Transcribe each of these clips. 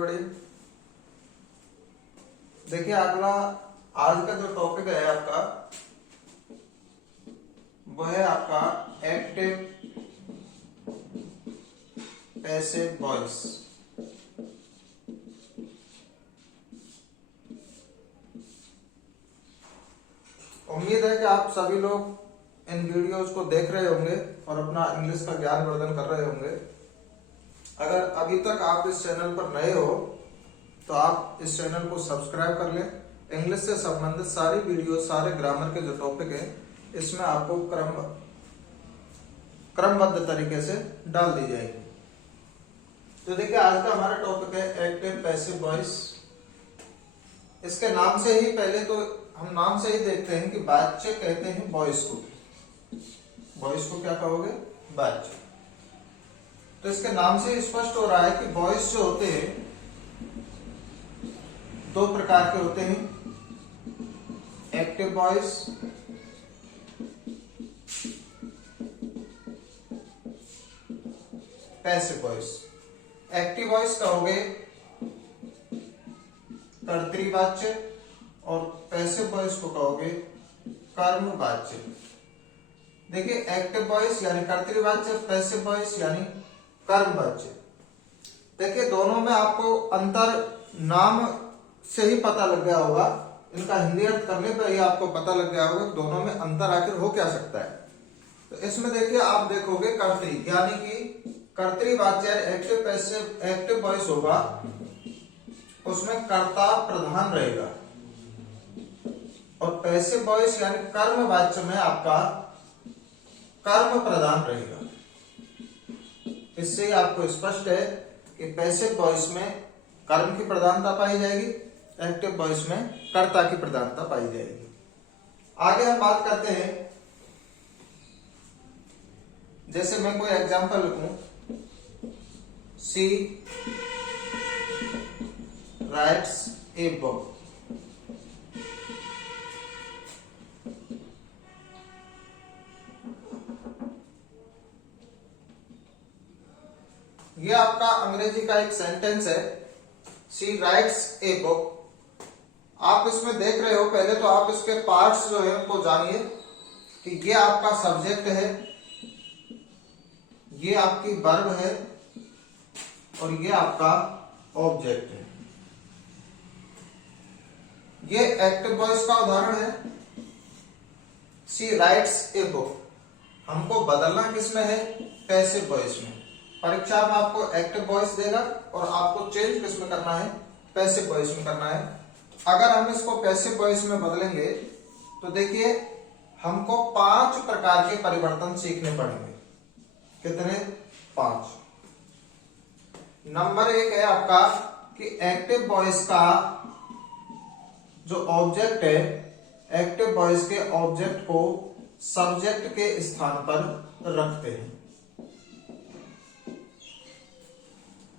Everybody. देखिए अगला आज का जो टॉपिक है आपका वो है आपका एक्टिव पैसिव वॉइस। उम्मीद है कि आप सभी लोग इन वीडियोस को देख रहे होंगे और अपना इंग्लिश का ज्ञान वर्धन कर रहे होंगे। अगर अभी तक आप इस चैनल पर नए हो तो आप इस चैनल को सब्सक्राइब कर लें। इंग्लिश से संबंधित सारी वीडियो, सारे ग्रामर के जो टॉपिक है इसमें आपको क्रमबद्ध तरीके से डाल दी जाएगी। तो देखिए आज का हमारा टॉपिक है एक्टिव पैसिव वॉइस। इसके नाम से ही पहले तो हम नाम से ही देखते हैं कि वाच्य कहते हैं वॉइस को। वॉइस को क्या कहोगे? वाच्य। तो इसके नाम से स्पष्ट हो रहा है कि वॉइस जो होते हैं दो प्रकार के होते हैं, active voice passive voice. Active voice कहोगे कर्तृवाच्य और पैसिव वॉइस को कहोगे कर्मवाच्य। देखिए एक्टिव वॉइस यानी कर्तृवाच्य, पैसिव वॉइस यानी कर्मवाच्य। देखिए दोनों में आपको अंतर नाम से ही पता लग गया होगा, इनका हिंदी अर्थ करने पर ही आपको पता लग गया होगा दोनों में अंतर आखिर हो क्या सकता है। तो इसमें देखिए आप देखोगे कर्तृ यानी कि कर्तृवाच्य एक्टिव पैसिव एक्टिव वॉइस होगा, उसमें कर्ता प्रधान रहेगा। और पैसिव वॉइस यानी कर्मवाच्य में आपका कर्म प्रधान रहेगा। इससे ही आपको स्पष्ट है कि पैसिव वॉइस में कर्म की प्रधानता पाई जाएगी, एक्टिव वॉइस में कर्ता की प्रधानता पाई जाएगी। आगे हम बात करते हैं, जैसे मैं कोई एग्जांपल लिखूं, सी राइट्स ए बुक। ये आपका अंग्रेजी का एक सेंटेंस है, शी राइट्स ए बुक। आप इसमें देख रहे हो, पहले तो आप इसके पार्ट्स जो है उनको जानिए कि ये आपका सब्जेक्ट है, ये आपकी वर्ब है और ये आपका ऑब्जेक्ट है। ये एक्टिव वॉइस का उदाहरण है, शी राइट्स ए बुक। हमको बदलना किसमें है? पैसिव वॉइस में। परीक्षा में आपको एक्टिव वॉइस देगा और आपको चेंज किसमें करना है? पैसिव वॉइस में करना है। अगर हम इसको पैसिव वॉइस में बदलेंगे तो देखिए हमको 5 प्रकार के परिवर्तन सीखने पड़ेंगे। कितने? 5। नंबर 1 है आपका कि एक्टिव वॉइस का जो ऑब्जेक्ट है, एक्टिव वॉइस के ऑब्जेक्ट को सब्जेक्ट के स्थान पर रखते हैं।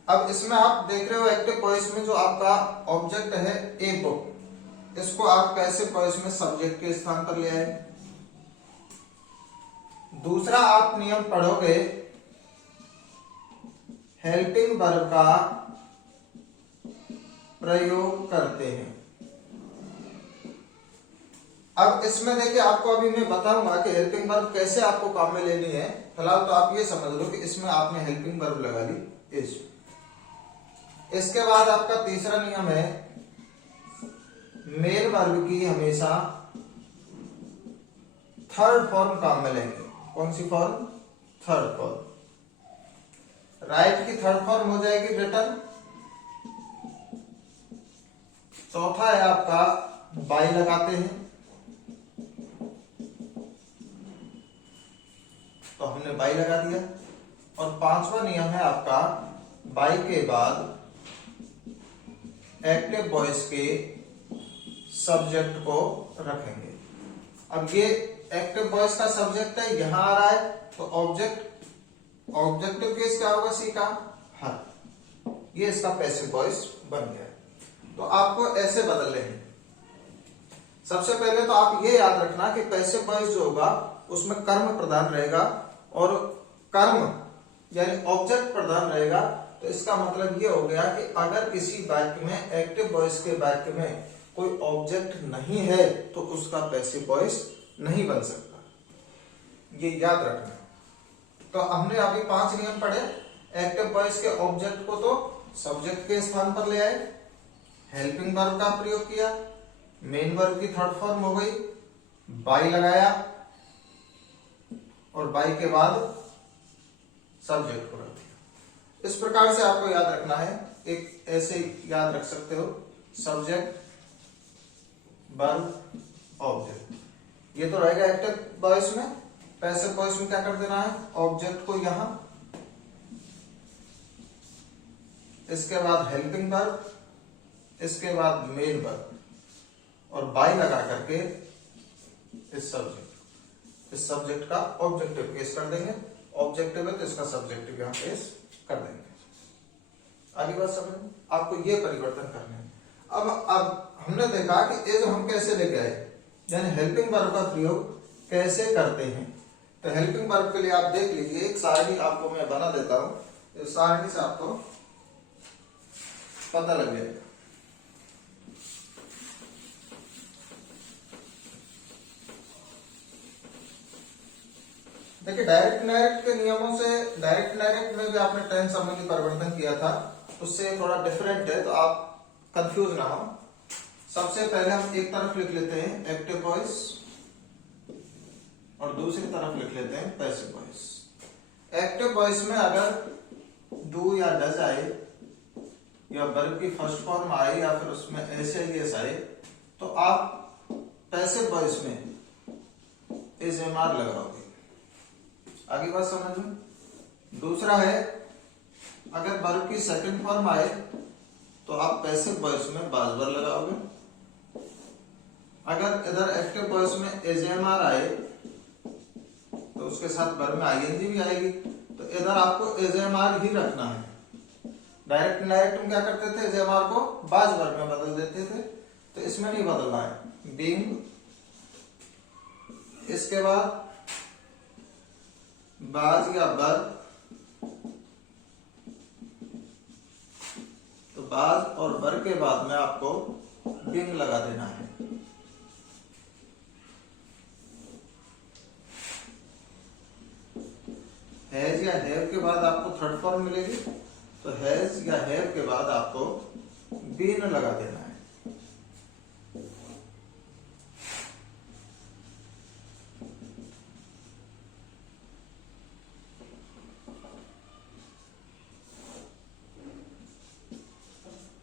अब इसमें आप देख रहे हो एक्टिव वॉइस में जो आपका ऑब्जेक्ट है ए बुक, इसको आप पैसिव वॉइस में सब्जेक्ट के स्थान पर ले आए। दूसरा आप नियम पढ़ोगे, हेल्पिंग वर्ब का प्रयोग करते हैं। अब इसमें देखिए आपको अभी मैं बताऊंगा कि हेल्पिंग वर्ब कैसे आपको काम में लेनी है। फिलहाल तो आप ये समझ लो कि इसमें आपने हेल्पिंग वर्ब लगा ली इस। इसके बाद आपका तीसरा नियम है, मेन वर्ब की हमेशा थर्ड फॉर्म काम में लेंगे। कौन सी फॉर्म? Third form. राइट की थर्ड फॉर्म हो जाएगी रिटर्न। चौथा है आपका बाय लगाते हैं, तो हमने बाय लगा दिया। और 5वां नियम है आपका बाय के बाद एक्टिव वॉइस के सब्जेक्ट को रखेंगे। अब ये एक्टिव वॉइस का सब्जेक्ट है, यहां आ रहा है, तो ऑब्जेक्टिव केस क्या होगा? सी का हर। ये इसका पैसिव वॉइस बन गया। तो आपको ऐसे बदलने हैं। सबसे पहले तो आप ये याद रखना कि पैसिव वॉइस जो होगा उसमें कर्म प्रधान रहेगा और कर्म यानी ऑब्जेक्ट प्रधान रहेगा तो इसका मतलब ये हो गया कि अगर किसी वाक्य में, एक्टिव वॉइस के वाक्य में कोई ऑब्जेक्ट नहीं है तो उसका पैसिव वॉइस नहीं बन सकता, ये याद रखना। तो हमने अभी 5 नियम पढ़े। एक्टिव वॉइस के ऑब्जेक्ट को तो सब्जेक्ट के स्थान पर ले आए, हेल्पिंग वर्ब का प्रयोग किया, मेन वर्ब की थर्ड फॉर्म हो गई, बाय लगाया और बाय के बाद सब्जेक्ट को रख दिया। इस प्रकार से आपको याद रखना है, एक ऐसे याद रख सकते हो, सब्जेक्ट वर्ब ऑब्जेक्ट। ये तो रहेगा एक्टिव वॉइस में। पैसिव वॉइस में क्या कर देना है, ऑब्जेक्ट को यहां, इसके बाद हेल्पिंग वर्ब, इसके बाद मेन वर्ब और बाय लगा करके इस सब्जेक्ट का ऑब्जेक्टिव केस कर देंगे। ऑब्जेक्टिव है तो इसका सब्जेक्टिव यहां पेश कर देंगे। आगे बात समझ में, आपको ये परिवर्तन करने हैं। अब हमने देखा कि एज हम कैसे लेके आए, यानी हेल्पिंग वर्ब का प्रयोग कैसे करते हैं। तो हेल्पिंग वर्ब के लिए आप देख लीजिए, एक सारणी आपको मैं बना देता हूं, इस सारणी से आपको पता लग जाएगा। देखिए डायरेक्ट डायरेक्ट के नियमों से, डायरेक्ट डायरेक्ट में भी आपने टेंस संबंधी परिवर्तन किया था, उससे थोड़ा डिफरेंट है, तो आप कंफ्यूज ना हो। सबसे पहले हम एक तरफ लिख लेते हैं एक्टिव वॉइस और दूसरी तरफ लिख लेते हैं पैसिव वॉइस। एक्टिव वॉइस में अगर डू या डज आए या वर्ब की फर्स्ट फॉर्म आए या फिर उसमें ऐसे ही ऐसा आए, तो आप पैसिव वॉइस में इज एम आर लगाओगे। आगे बात समझ में। दूसरा है, अगर वर्ब की सेकंड फॉर्म आए तो आप पैसिव वॉइस में बाज वर्ब लगाओगे। अगर इधर एक्टिव वॉइस में एज एम आर आए तो उसके साथ वर्ब में आईएनजी भी आएगी, तो इधर आपको एज एम आर ही रखना है। डायरेक्ट डायरेक्ट हम क्या करते थे, एज एम आर को बाज वर्ब में बदल देते थे, तो इसमें नहीं बदलना है। बीइंग, इसके बाद बाज या वर्ब, तो बाज और वर्ब के बाद में आपको बीइंग लगा देना है। हैज या हैव के बाद आपको थर्ड फॉर्म मिलेगी, तो हैज या हैव के बाद आपको बीन लगा देना है।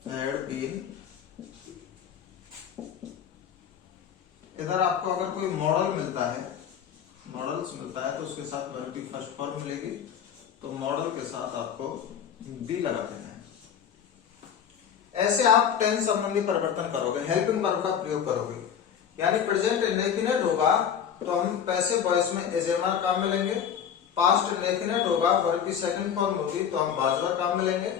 Had been. इधर आपको अगर कोई मॉडल मिलता है, मॉडल्स मिलता है, तो उसके साथ वर्ब की फर्स्ट फॉर्म मिलेगी, तो मॉडल के साथ आपको बी लगा देना है। ऐसे आप टेंस संबंधी परिवर्तन करोगे, हेल्पिंग वर्ब का प्रयोग करोगे। यानी प्रेजेंट इंडेफिनिट होगा तो हम पैसिव वॉइस में एज एम आर काम में लेंगे। पास्ट इंडेफिनिट होगा, वर्ब की सेकंड फॉर्म होगी तो हम बाज वर्ब काम में लेंगे।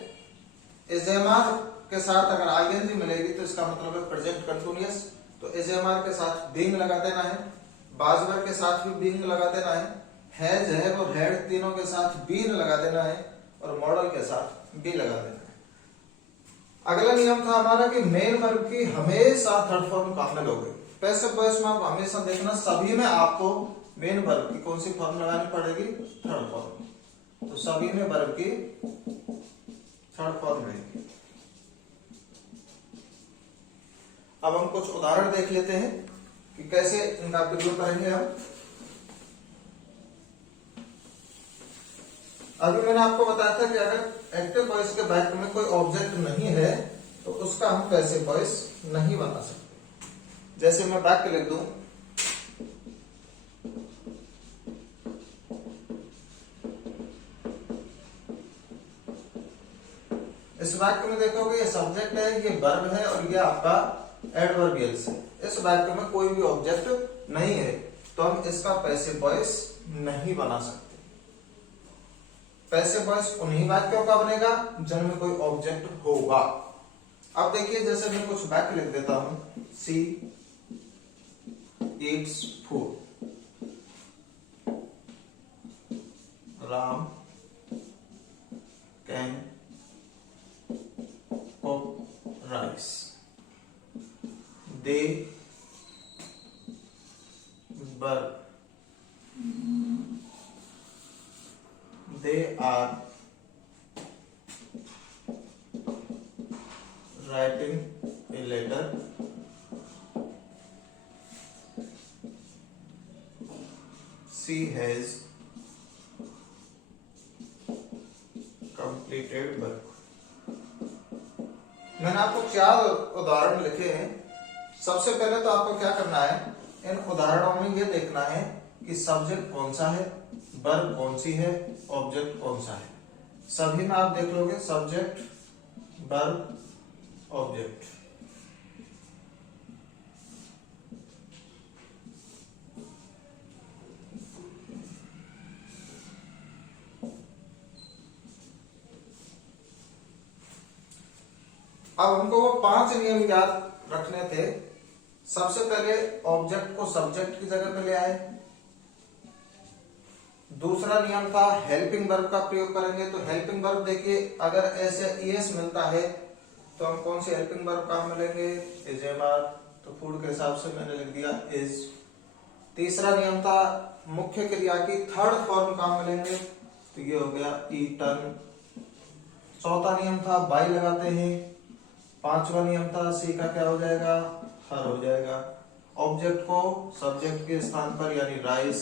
एज एम आर के साथ अगर आईएनजी मिलेगी तो इसका मतलब है प्रेजेंट कंटिन्यूअस, तो एज एम आर के साथ बीइंग लगा देना है। बाज वर्ब के साथ भी बीइंग लगा देना है। हैज, हैव और हैड तीनों के साथ बीन लगा देना है और मॉडल के साथ बी लगा देना है। अगला नियम था हमारा कि मेन वर्ब की हमेशा थर्ड फॉर्म काम में लोगे। पैसिव वॉइस में आप हमेशा देखना, सभी में आपको मेन वर्ब की कौन सी फॉर्म लगानी पड़ेगी, थर्ड फॉर्म। तो सभी में वर्ब की थर्ड फॉर्म रहेगी। अब हम कुछ उदाहरण देख लेते हैं कि कैसे इनका प्रयोग करेंगे हम। अभी मैंने आपको बताया था कि अगर एक्टिव वॉइस के वाक्य में कोई ऑब्जेक्ट नहीं है तो उसका हम पैसिव वॉइस नहीं बना सकते। जैसे मैं वाक्य लिख दूं, इस वाक्य में देखोगे ये सब्जेक्ट है, ये वर्ब है और ये आपका एडवर्बियल्स है। इस वाक्य में कोई भी ऑब्जेक्ट नहीं है तो हम इसका पैसिव वॉइस नहीं बना सकते। पैसिव वॉइस उन्हीं वाक्यों का बनेगा जिनमें कोई ऑब्जेक्ट होगा। अब देखिए, जैसे मैं कुछ वाक्य लिख देता हूं, she eats food, Ram can they are writing a letter she has completed work। मैंने आपको 4 उदाहरण लिखे हैं। सबसे पहले तो आपको क्या करना है, इन उदाहरणों में ये देखना है कि सब्जेक्ट कौन सा है, वर्ब कौन सी है, ऑब्जेक्ट कौन सा है। सभी में आप देख लोगे सब्जेक्ट, वर्ब, ऑब्जेक्ट। अब हमको वो 5 नियम याद रखने थे। सबसे पहले ऑब्जेक्ट को सब्जेक्ट की जगह पे ले आए। दूसरा नियम था हेल्पिंग वर्ब का प्रयोग करेंगे। तो हेल्पिंग वर्ब देखिए, अगर ऐसे ईएस मिलता है तो हम कौन से हेल्पिंग वर्ब काम में लेंगे, इज एम आर। तो फूड के हिसाब से मैंने लिख दिया इज। तीसरा नियम था मुख्य क्रिया की थर्ड फॉर्म काम में लेंगे, तो ये हो गया ईटन। चौथा नियम था बाई लगाते हैं। पांचवा नियम था सी का क्या हो जाएगा, हर हो जाएगा। ऑब्जेक्ट को सब्जेक्ट के स्थान पर यानी राइस।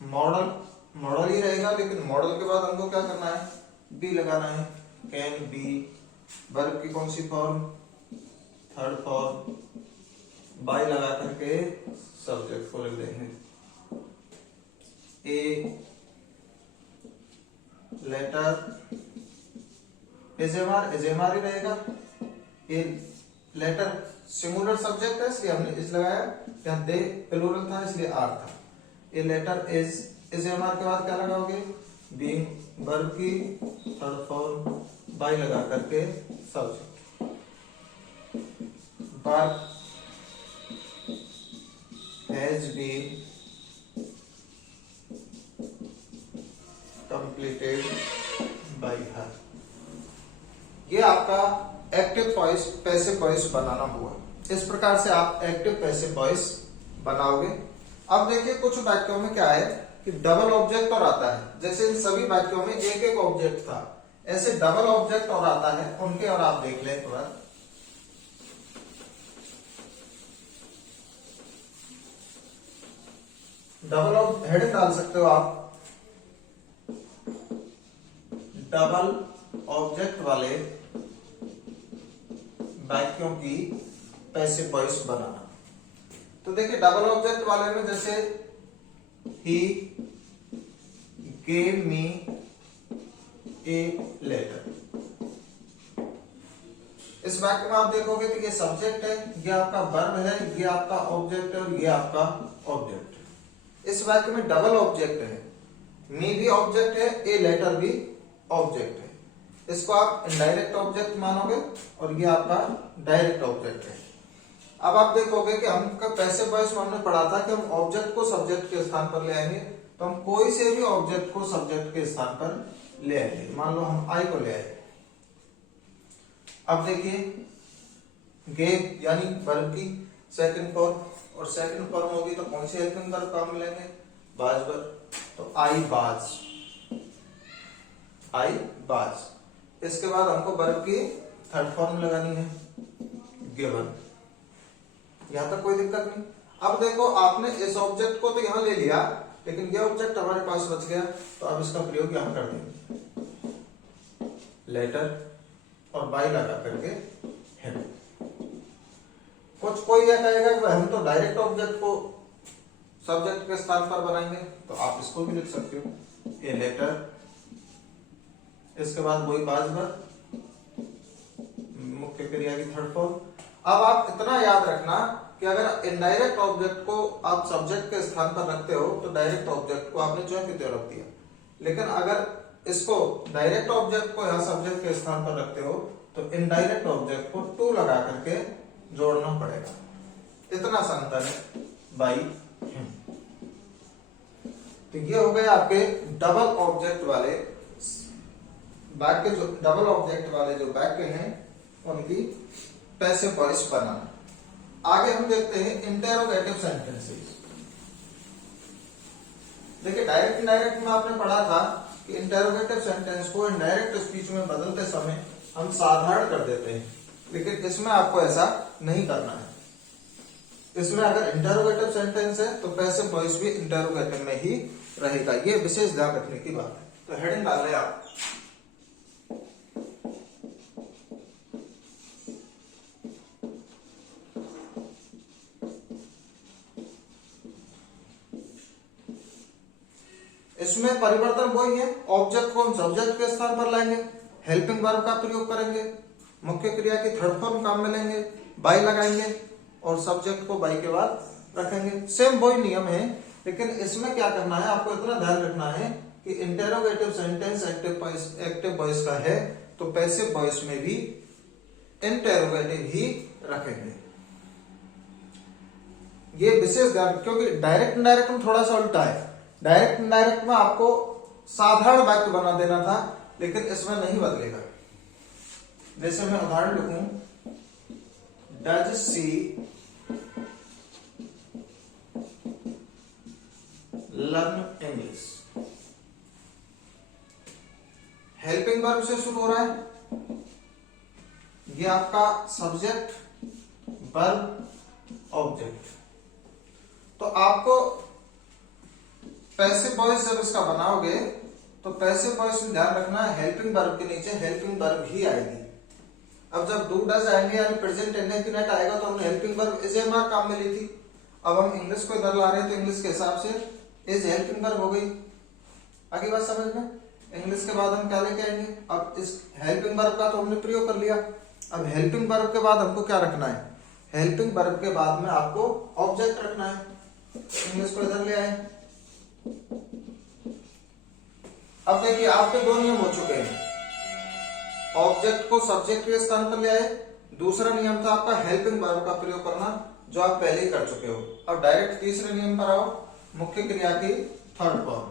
मॉडल ही रहेगा, लेकिन मॉडल के बाद हमको क्या करना है, बी लगाना है, कैन बी। वर्ब की कौन सी फॉर्म, थर्ड फॉर्म। बाय लगा करके सब्जेक्ट को लिख देंगे। ए लेटर, एजेमार ही रहेगा। ए लेटर सिंगुलर सब्जेक्ट है इसलिए हमने इस लगाया, या दे प्लूरल था इसलिए आर था। ए लेटर इज एमआर के बाद क्या लगाओगे, बीइंग वर्ब की थर्ड फॉर्म, बाय लगा करके subject. Verb has been completed by her. ये आपका एक्टिव वॉइस पैसिव वॉइस बनाना हुआ। इस प्रकार से आप एक्टिव पैसिव वॉइस बनाओगे। अब देखिए कुछ वाक्यों में क्या है कि डबल ऑब्जेक्ट और आता है। जैसे इन सभी वाक्यों में एक एक ऑब्जेक्ट था, ऐसे डबल ऑब्जेक्ट और आता है, उनके और आप देख लें एक बार। डबल हेडिंग डाल सकते हो आप, डबल ऑब्जेक्ट वाले वाक्यों की पैसिव वॉइस बनाना। तो देखिए डबल ऑब्जेक्ट वाले में जैसे he gave me a letter, इस वाक्य में आप देखोगे कि ये सब्जेक्ट है, ये आपका वर्ब है, ये आपका ऑब्जेक्ट है और ये आपका ऑब्जेक्ट है। इस वाक्य में डबल ऑब्जेक्ट है, मी भी ऑब्जेक्ट है, ए लेटर भी ऑब्जेक्ट है। इसको आप इनडायरेक्ट ऑब्जेक्ट मानोगे और ये आपका डायरेक्ट ऑब्जेक्ट है। अब आप देखोगे कि हमका पैसिव वॉइस में हमने पढ़ा था कि हम ऑब्जेक्ट को सब्जेक्ट के स्थान पर ले आएंगे। तो हम कोई से भी ऑब्जेक्ट को सब्जेक्ट के स्थान पर ले आएंगे। मान लो हम आई को ले आए। अब देखिए गेव यानी वर्ब की सेकंड फॉर्म, और सेकंड फॉर्म होगी तो कौन सी हेल्पिंग वर्ब काम में लेंगे, बाज वर्ब। तो आई बाज, आई बाज। इसके बाद हमको वर्ब की थर्ड फॉर्म लगानी है, गिवन। यहां तक कोई दिक्कत नहीं। अब देखो आपने इस ऑब्जेक्ट को तो यहां ले लिया, लेकिन ये ऑब्जेक्ट हमारे पास बच गया, तो अब इसका प्रयोग यहां कर देंगे, लेटर और बाय लगा करके हेड। कुछ कोई यह कहेगा कि हम तो डायरेक्ट ऑब्जेक्ट को सब्जेक्ट के स्थान पर बनाएंगे, तो आप इसको भी लिख सकते हो, ए लेटर। इसके बाद वही बाज वर्ब, मुख्य क्रिया की थर्ड फॉर्म। अब आप इतना याद रखना कि अगर इनडायरेक्ट ऑब्जेक्ट को आप सब्जेक्ट के स्थान पर रखते हो तो डायरेक्ट ऑब्जेक्ट को आपने जो है कितने रख दिया, लेकिन अगर इसको डायरेक्ट ऑब्जेक्ट को यहां सब्जेक्ट के स्थान पर रखते हो तो इनडायरेक्ट ऑब्जेक्ट को टू लगा करके जोड़ना पड़ेगा। इतना सा अंतर है बाई हिम। तो ये हो गए आपके डबल ऑब्जेक्ट वाले वाक्य, जो डबल ऑब्जेक्ट वाले जो वाक्य हैं उनकी पैसिव वॉइस बनाना। आगे हम देखते हैं इंटेरोगेटिव सेंटेंसेस। देखिए डायरेक्ट इनडायरेक्ट में आपने पढ़ा था कि इंटेरोगेटिव सेंटेंस को इनडायरेक्ट स्पीच में बदलते समय हम साधारण कर देते हैं, लेकिन इसमें आपको ऐसा नहीं करना है। इसमें अगर इंटेरोगेटिव सेंटेंस है तो पैसिव वॉइस भी इंटेरोगेटिव में ही रहेगा, ये विशेष ध्यान रखने की बात है। तो हेडिंग डाल रहे आप, इसमें परिवर्तन वही है, ऑब्जेक्ट को हम सब्जेक्ट के स्थान पर लाएंगे, हेल्पिंग वर्ब का प्रयोग करेंगे, मुख्य क्रिया की थर्ड फॉर्म काम में लेंगे, बाई लगाएंगे और सब्जेक्ट को बाई के बाद रखेंगे। सेम वही नियम है, लेकिन इसमें क्या करना है, आपको इतना ध्यान रखना है कि इंटेरोगेटिव सेंटेंस एक्टिव वॉइस का है तो पैसिव वॉइस में भी इंटेरोगेटिव ही रखेंगे। ये विशेष ध्यान, क्योंकि डायरेक्ट इनडायरेक्ट में थोड़ा सा उल्टा है। डायरेक्ट इनडायरेक्ट में आपको साधारण वाक्य बना देना था, लेकिन इसमें नहीं बदलेगा। जैसे मैं उदाहरण लिखूं, does she learn English, helping verb से शुरू हो रहा है, ये आपका सब्जेक्ट वर्ब ऑब्जेक्ट। तो आपको पैसिव वॉइस जब इसका बनाओगे तो पैसिव वॉइस में ध्यान रखना है हेल्पिंग वर्ब के नीचे हेल्पिंग वर्ब ही आएगी। अब जब डू डज आएंगे यानी प्रेजेंट इंडेफिनिट आएगा तो हमने हेल्पिंग वर्ब इज एमआर काम में ली थी। अब हम इंग्लिश को इधर ला रहे हैं तो इंग्लिश के हिसाब से इज हेल्पिंग वर्ब हो गई। आगे बात समझ में? इंग्लिश के बाद हम क्या लेके आएंगे, अब इस हेल्पिंग वर्ब का तो हमने प्रयोग कर लिया। अब हेल्पिंग वर्ब के बाद हमको क्या रखना है, हेल्पिंग वर्ब के बाद में आपको ऑब्जेक्ट रखना है। इंग्लिश को इधर ले आए। अब देखिए आपके दो नियम हो चुके हैं, ऑब्जेक्ट को सब्जेक्ट के स्थान पर ले आए, दूसरा नियम था आपका हेल्पिंग वर्ब का प्रयोग करना जो आप पहले ही कर चुके हो। अब डायरेक्ट तीसरे नियम पर आओ, मुख्य क्रिया की थर्ड फॉर्म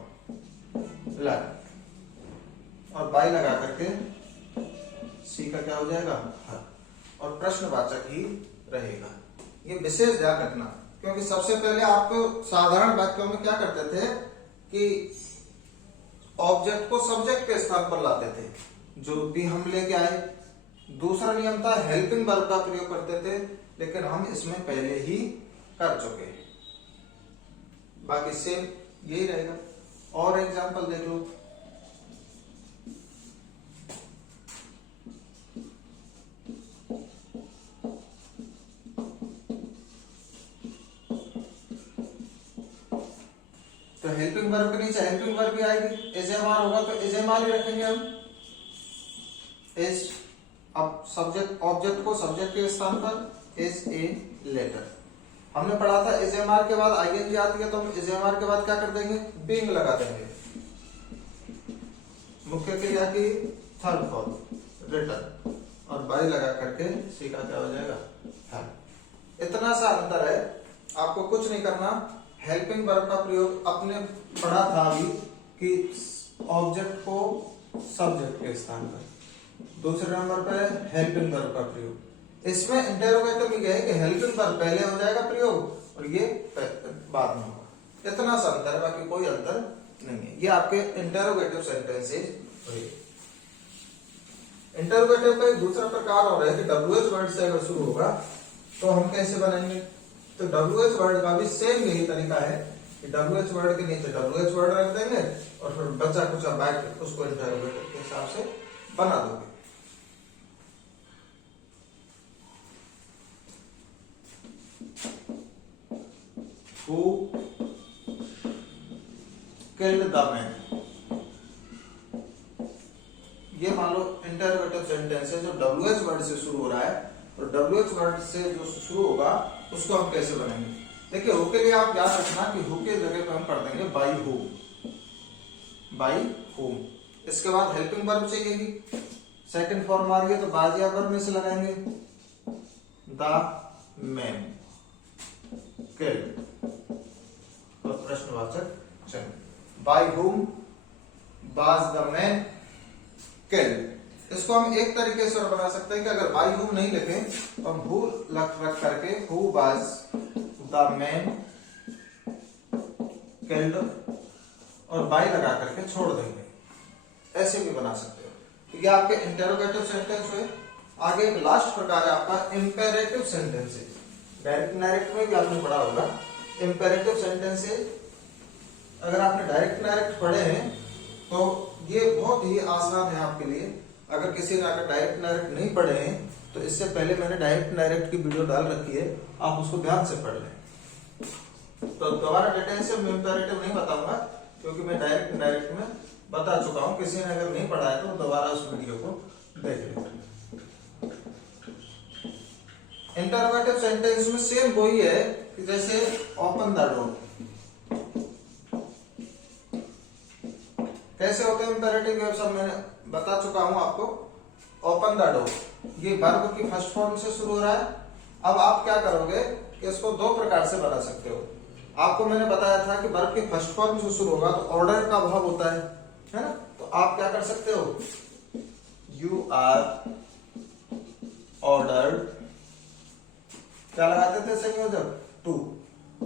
लर्न और बाई लगा करके सी का क्या हो जाएगा हर, और प्रश्नवाचक ही रहेगा। ये विशेष ध्यान रखना, क्योंकि सबसे पहले आपको साधारण वाक्यों में क्या करते थे कि ऑब्जेक्ट को सब्जेक्ट के स्थान पर लाते थे, जो भी हम लेके आए। दूसरा नियम था हेल्पिंग वर्ब का प्रयोग करते थे, लेकिन हम इसमें पहले ही कर चुके हैं। बाकी सेम यही रहेगा। और एग्जांपल देख लो, तो हेल्पिंग वर्ब के नीचे हेल्पिंग वर्ब भी आएगी, इज एमआर होगा तो इज एमआर ही रखेंगे हम। इज, अब सब्जेक्ट ऑब्जेक्ट को सब्जेक्ट के स्थान पर इज ए लेटर। हमने पढ़ा था इज एमआर के बाद आईएनजी आती है तो हम इज एमआर के बाद क्या कर देंगे, बीइंग लगा देंगे। मुख्य क्रिया की थर्ड फॉर्म रिटर्न और बाई लगा करके सी का क्या हो जाएगा हेल्प। इतना सा अंतर है, आपको कुछ नहीं करना। हेल्पिंग वर्ब का प्रयोग अपने पढ़ा था अभी कि ऑब्जेक्ट को सब्जेक्ट के स्थान पर, दूसरे नंबर पर हेल्पिंग वर्ब का प्रयोग। इसमें इंटेरोगेटिव में यह है कि हेल्पिंग वर्ब पहले हो जाएगा प्रयोग और ये बाद में होगा। इतना सा अंतर है, बाकी कोई अंतर नहीं है। ये आपके इंटेरोगेटिव सेंटेंसेस हुए। इंटेरोगेटिव का एक दूसरा प्रकार और है कि डब्ल्यूएच वर्ड से अगर शुरू होगा तो हम कैसे बनाएंगे। तो डब्ल्यूएच वर्ड का भी सेम यही तरीका है कि डब्ल्यूएच वर्ड के नीचे डब्ल्यूएच वर्ड रख देंगे और फिर बचा कुछ बैक उसको इंटेरोगेटिव के हिसाब से बना दोगे। Who killed the man? ये मान लो इंटरोगेटिव सेंटेंस है जो डब्ल्यूएच वर्ड से शुरू हो रहा है, और डब्ल्यूएच वर्ड से जो शुरू होगा उसको हम कैसे बनाएंगे। देखिए हु के लिए आप याद रखना कि हु के जगह पे हम कर देंगे बाई हु, बाई हुम। इसके बाद हेल्पिंग वर्ब चाहिएगी, सेकंड फॉर्म आ रही है तो बाज या वर्ब में से लगाएंगे द मैन किल्ड और प्रश्नवाचक चिन्ह। By whom was the man killed. इसको हम एक तरीके से और बना सकते हैं कि अगर बाय हुम नहीं लिखें तो हम हु रख करके who was the man killed और बाई लगा करके छोड़ देंगे, ऐसे भी बना सकते हो। तो ये आपके इंटेरोगेटिव सेंटेंस हुए। आगे एक लास्ट प्रकार है आपका इंपेरेटिव सेंटेंसेस। डायरेक्ट इनडायरेक्ट में भी आपने पढ़ा होगा इंपेरेटिव सेंटेंसेस। अगर आपने डायरेक्ट इनडायरेक्ट पढ़े हैं तो ये बहुत ही आसान है आपके लिए। अगर किसी ने अगर डायरेक्ट इनडायरेक्ट नहीं पढ़े हैं तो इससे पहले मैंने डायरेक्ट इनडायरेक्ट की वीडियो डाल रखी है, आप उसको ध्यान से पढ़ लें। तो दोबारा डिटेल से मैं इंपेरेटिव नहीं बताऊंगा क्योंकि मैं डायरेक्ट इनडायरेक्ट में बता चुका हूं। किसी ने अगर नहीं पढ़ा है तो दोबारा उस वीडियो को देख लें। इंटरोगेटिव सेंटेंस में सेम वही है कि जैसे ओपन द डोर। कैसे होते हैं इंपेरेटिव, ये सब मैंने बता चुका हूं आपको। ओपन द डोर ये वर्ब की फर्स्ट फॉर्म से शुरू हो रहा है। अब आप क्या करोगे कि इसको दो प्रकार से बना सकते हो। आपको मैंने बताया था कि वर्ब की फर्स्ट फॉर्म से शुरू होगा तो ऑर्डर का अभाव होता है ना। तो आप क्या कर सकते हो, यू आर ऑर्डर्ड, क्या लगाते थे संयोजक टू,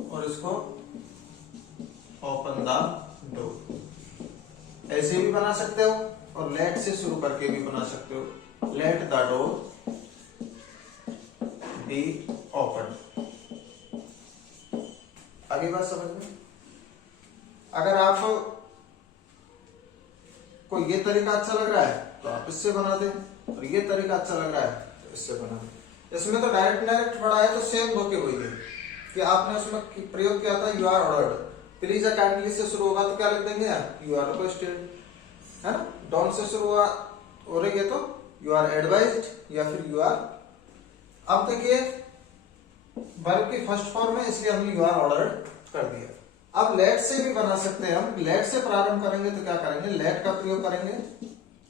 और इसको ओपन द डोर ऐसे भी बना सकते हो और लेट से शुरू करके भी बना सकते हो। Let the door be open. आगे बात समझ में। अगर आपको कोई ये तरीका अच्छा लग रहा है तो आप इससे बना दें और ये तरीका अच्छा लग रहा है तो इससे बना दें। इसमें तो डायरेक्ट डायरेक्ट पढ़ा है तो सेम होके वही है कि आपने उसमें प्रयोग किया था you are ordered. Please kindly से शुरू होगा तो क्या लिख देंगे यार, यू आर रिक्वेस्टेड, है ना। डोंट से शुरू हो रही है तो यू आर एडवाइज्ड या फिर यू आर। अब देखिए वर्ब की फर्स्ट फॉर्म है इसलिए हमने यू आर ऑर्डर्ड कर दिया। अब लेट से भी बना सकते हैं हम। लेट से प्रारंभ करेंगे तो क्या करेंगे, लेट का प्रयोग करेंगे,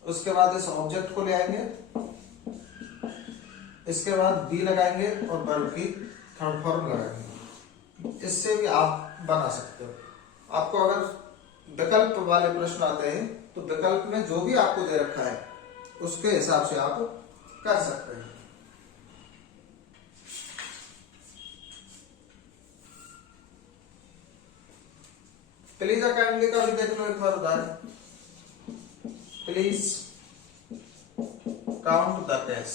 उसके बाद इस ऑब्जेक्ट को ले आएंगे, इसके बाद बी लगाएंगे और वर्ब की थर्ड फॉर्म लगाएंगे। इससे भी आप बना सकते हो। आपको अगर विकल्प वाले प्रश्न आते हैं तो विकल्प में जो भी आपको दे रखा है उसके हिसाब से आप कर सकते हैं। प्लीज काइंडली का भी देख लो एक बार उदाहरण। Please count the cash.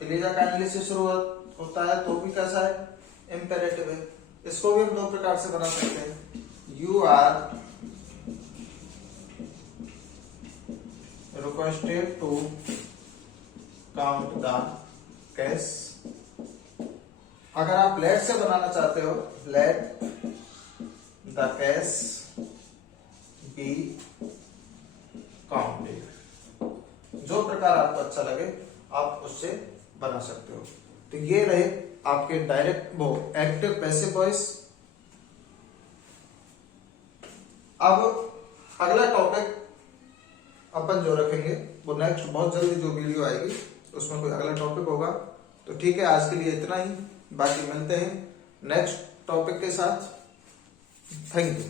Please kindly से शुरू होता है तो भी कैसा है, इंपेरेटिव है। इसको भी हम दो प्रकार से बना सकते हैं। You are requested to count the cash. अगर आप लेट से बनाना चाहते हो, let the cash be counted. जो प्रकार आपको अच्छा लगे आप उससे बना सकते हो। तो ये रहे आपके डायरेक्ट वो एक्टिव पैसिव वॉइस। अब अगला टॉपिक अपन जो रखेंगे वो नेक्स्ट बहुत जल्दी जो वीडियो आएगी उसमें कोई अगला टॉपिक होगा। तो ठीक है, आज के लिए इतना ही। बाकी मिलते हैं नेक्स्ट टॉपिक के साथ। Thank you.